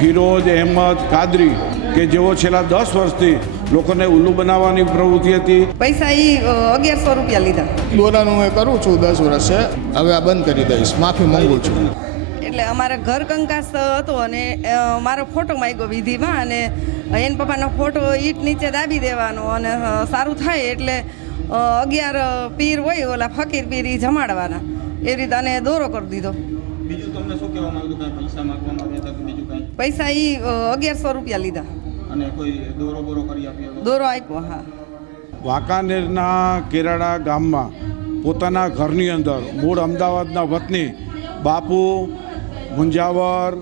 ફિરોજ અહેમદ કાદરી કે જેઓ છેલ્લા 10 વર્ષથી લોકોને ઉલ્લુ બનાવવાની પ્રવૃત્તિ હતી. પૈસા એ 1100 રૂપિયા લીધા. દોરાનું હું કરું છું 10 વર્ષે, હવે આ બંધ કરી દઈશ, માફી માંગુ છું. એટલે અમારે ઘર કંકાસ હતો અને મારો ફોટો માંગ્યો વિધિમાં અને એન પપ્પાનો ફોટો ઈંટ નીચે દાબી દેવાનો અને સારું થાય એટલે 11 પીર હોય ઓલા ફકીર પીર એ જમાડવાના એ રીતે અને દોરો કરી દીધો. બીજું તમને શું કહેવામાં આવ્યું કે પૈસા માંગવામાં આવ્યા હતા કે બીજું કંઈ? પૈસા એ 1100 રૂપિયા લીધા. અને કોઈ દોરો બોરો કરી આપ્યો? દોરો આપ્યો. હા. વાંકાનેરના કેરાડા ગામમાં પોતાના ઘરની અંદર મૂળ અમદાવાદના વતની બાપુ મુંજાવર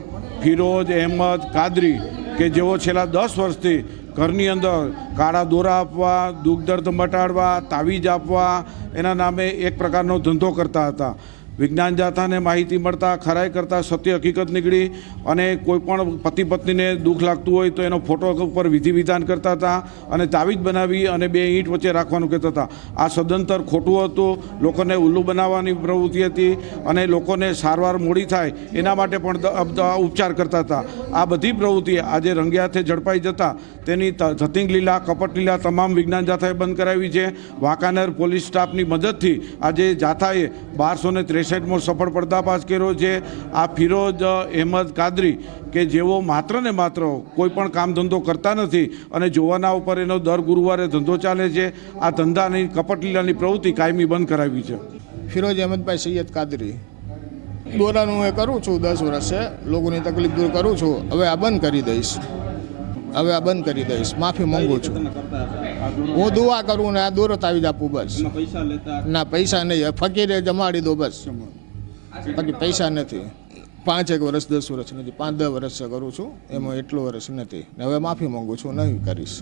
ફિરોજ અહેમદ કાદરી કે જેઓ છેલ્લા 10 વર્ષથી ઘરની અંદર કાળા દોરા આપવા, દુઃખ દર્દ મટાડવા, તાવીજ આપવા એના નામે એક પ્રકારનો ધંધો કરતા હતા. વિજ્ઞાન જાથાને માહિતી મળતા ખરાઈ કરતાં સત્ય હકીકત નીકળી અને કોઈ પણ પતિ પત્નીને દુઃખ લાગતું હોય તો એનો ફોટો ઉપર વિધિ વિધાન કરતા હતા અને તાવીજ બનાવી અને 2 ઈંટ વચ્ચે રાખવાનું કહેતા હતા. આ સદંતર ખોટું હતું. લોકોને ઉલ્લુ બનાવવાની પ્રવૃત્તિ હતી અને લોકોને સારવાર મોડી થાય એના માટે પણ ઉપચાર કરતા હતા. આ બધી પ્રવૃત્તિ આજે રંગે હાથે ઝડપાઈ જતા તેની ધતિંગ લીલા, કપટ લીલા તમામ વિજ્ઞાન જાથાએ બંધ કરાવી છે. વાંકાનેર પોલીસ સ્ટાફની મદદથી આજે જાથાએ 1263મો સફળ પર્દાફાશ કર્યો છે. આ ફિરોજ અહેમદ કાદરી કે જેઓ માત્ર ને માત્ર કોઈ પણ કામ ધંધો કરતા નથી અને જોવાના ઉપર એનો દર ગુરુવારે ધંધો ચાલે છે. આ ધંધાની કપટલીલાની પ્રવૃત્તિ કાયમી બંધ કરાવી છે. ફિરોજ અહેમદભાઈ સૈયદ કાદરી. દોરાનું હું કરું છું 10 વર્ષે, લોકોની તકલીફ દૂર કરું છું, હવે આ બંધ કરી દઈશ. હવે આ બંધ કરી દઈશ, માફી માંગુ છું. હું દુઆ કરું ને આ દોરો તાવીજ આપું બસ. પૈસા લેતા? ના, પૈસા નહીં, ફકીરે જમાડી દો બસ, બાકી પૈસા નથી. 5 વર્ષ 10 વર્ષ નથી, 5-10 વર્ષ કરું છું, એમાં એટલું વર્ષ નથી. હવે માફી માંગુ છું, નહીં કરીશ.